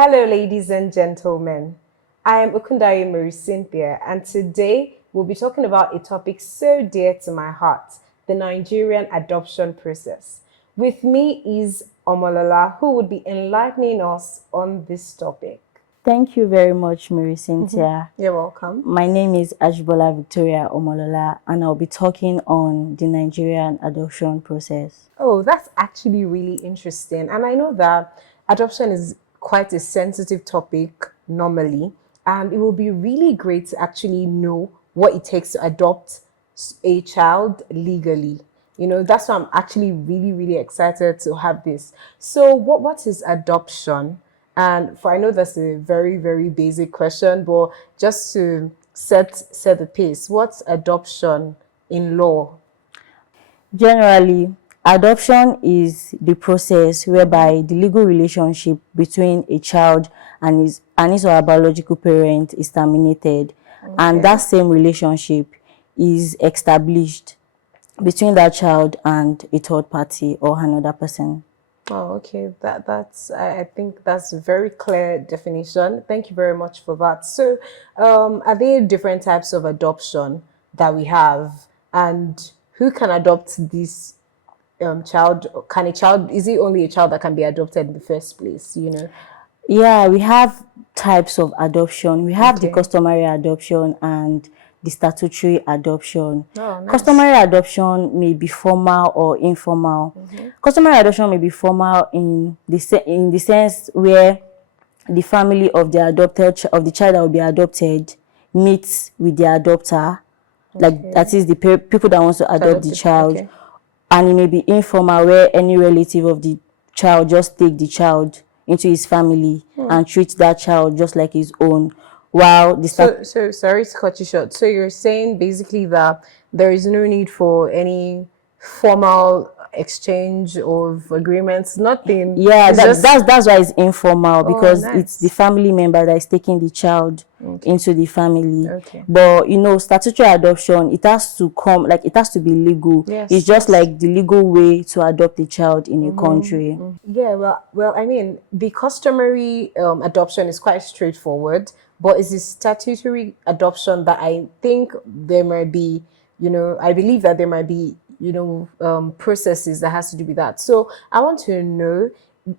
Hello, ladies and gentlemen. I am Okundaye Mary-cynthia, and today we'll be talking about a topic so dear to my heart, the Nigerian adoption process. With me is Omolola, who would be enlightening us on this topic. Thank you very much, Mary-cynthia. You're welcome. My name is Ajibola Victoria Omolola, and I'll be talking on the Nigerian adoption process. Oh, that's actually really interesting. And I know that adoption is quite a sensitive topic normally, and it will be really great to actually know what it takes to adopt a child legally. That's why I'm actually really excited to have this. So what is adoption? And I know that's a very basic question, but just to set the pace, what's adoption in law? Generally, adoption is the process whereby the legal relationship between a child and his or her biological parent is terminated, and that same relationship is established between that child and a third party or another person. Oh, okay. I think that's a very clear definition. Thank you very much for that. So, are there different types of adoption that we have, and who can adopt this child? Is it only a child that can be adopted in the first place? Yeah, we have types of adoption. We have the customary adoption and the statutory adoption. Oh, nice. Customary adoption may be formal or informal. Customary adoption may be formal in the sense where the family of the the child that will be adopted meets with the adopter, like that is the people that wants to adopt the child. And it may be informal, where any relative of the child just take the child into his family and treat that child just like his own. While the so sorry to cut you short. So you're saying basically that there is no need for any formal exchange of agreements, nothing. Yeah, that's why it's informal, because it's the family member that is taking the child into the family. But statutory adoption, it has to be legal. It's just like the legal way to adopt a child in a country. Yeah, well, I mean, the customary adoption is quite straightforward, but it's the statutory adoption that I think there might be, I believe that there might be, processes that has to do with that. So I want to know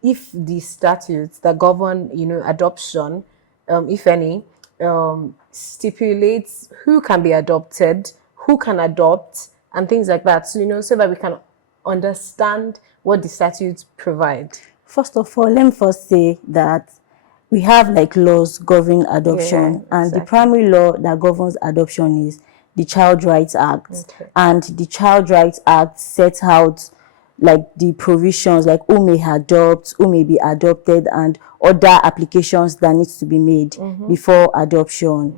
if the statutes that govern, adoption, if any, stipulates who can be adopted, who can adopt, and things like that. So, so that we can understand what the statutes provide. First of all, let me first say that we have laws governing adoption, and the primary law that governs adoption is the Child Rights Act. And the Child Rights Act sets out the provisions, who may adopt, who may be adopted, and other applications that needs to be made before adoption.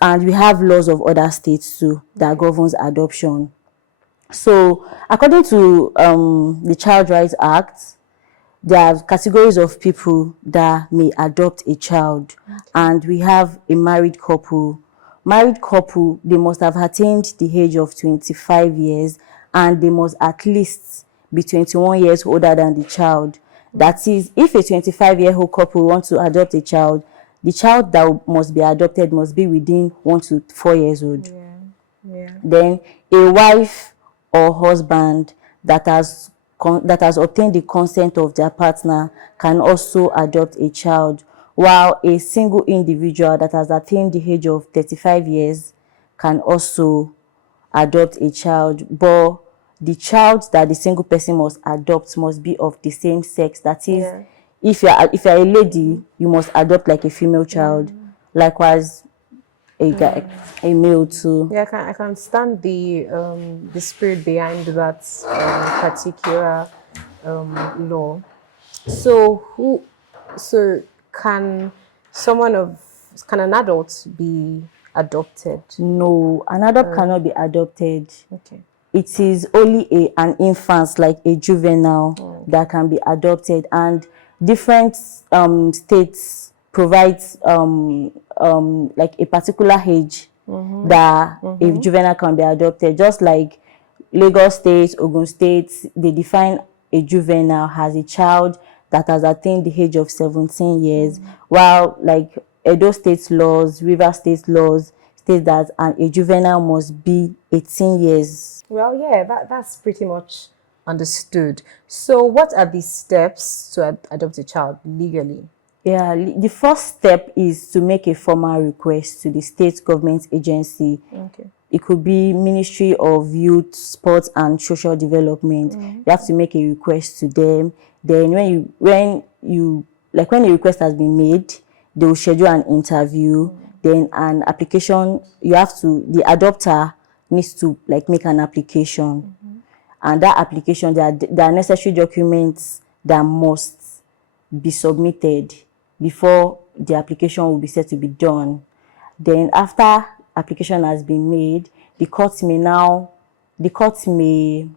And we have laws of other states too that governs adoption. So according to the Child Rights Act, there are categories of people that may adopt a child, and we have a married couple. Married couple, they must have attained the age of 25 years, and they must at least be 21 years older than the child. That is, if a 25-year-old couple wants to adopt a child, the child that must be adopted must be within 1 to 4 years old. Then a wife or husband that has obtained the consent of their partner can also adopt a child, while a single individual that has attained the age of 35 years can also adopt a child. But the child that the single person must adopt must be of the same sex. That is, if you're a lady, you must adopt a female child. Likewise, a male too. Yeah, I can understand the spirit behind that particular law. So can an adult be adopted? No, an adult cannot be adopted. It is only an infant, like a juvenile, that can be adopted, and different states provides a particular age that a juvenile can be adopted. Just like Lagos State, Ogun State, they define a juvenile as a child that has attained the age of 17 years, while like Edo State laws, River State laws state that a juvenile must be 18 years. Well, yeah, that's pretty much understood. So, what are the steps to adopt a child legally? Yeah, the first step is to make a formal request to the state government agency. Okay. It could be Ministry of Youth, Sports and Social Development. You have to make a request to them. Then when the request has been made, they will schedule an interview. Then an application, the adopter needs to like make an application. And that application, there are necessary documents that must be submitted before the application will be said to be done. Then after application has been made, the court may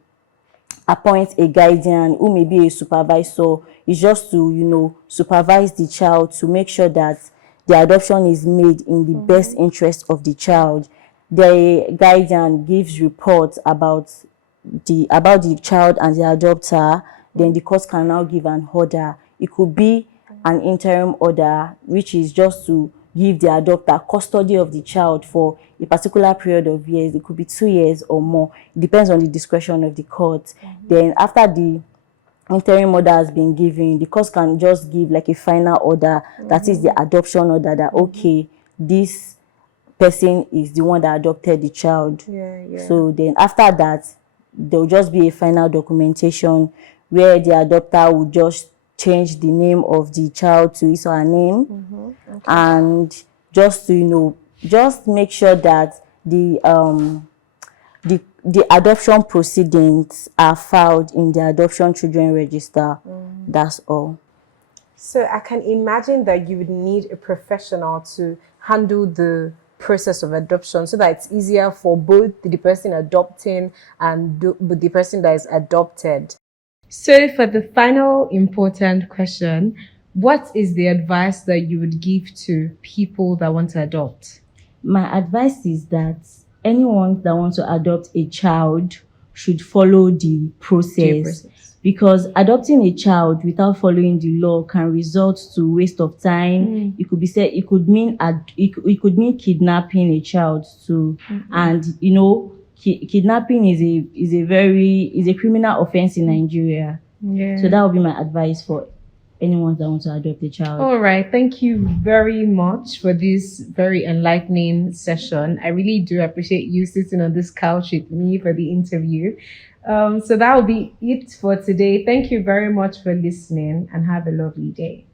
appoint a guardian who may be a supervisor. It's just to, supervise the child to make sure that the adoption is made in the best interest of the child. The guardian gives reports about the child and the adopter. Then the court can now give an order. It could be an interim order, which is just to give the adopter custody of the child for a particular period of years. It could be 2 years or more. It depends on the discretion of the court. Then after the interim order has been given, the court can just give like a final order, that is the adoption order, that okay, this person is the one that adopted the child. So then after that, there will just be a final documentation where the adopter will just change the name of the child to his or her name. And just to just make sure that the adoption proceedings are filed in the adoption children register. That's all. So I can imagine that you would need a professional to handle the process of adoption so that it's easier for both the person adopting and the person that is adopted. So for the final important question, what is the advice that you would give to people that want to adopt? My advice is that anyone that wants to adopt a child should follow the process. Because adopting a child without following the law can result to waste of time. It could be said it could mean kidnapping a child too. And kidnapping is a criminal offense in Nigeria. So that would be my advice for anyone that wants to adopt a child. All right. Thank you very much for this very enlightening session. I really do appreciate you sitting on this couch with me for the interview. So that will be it for today. Thank you very much for listening and have a lovely day.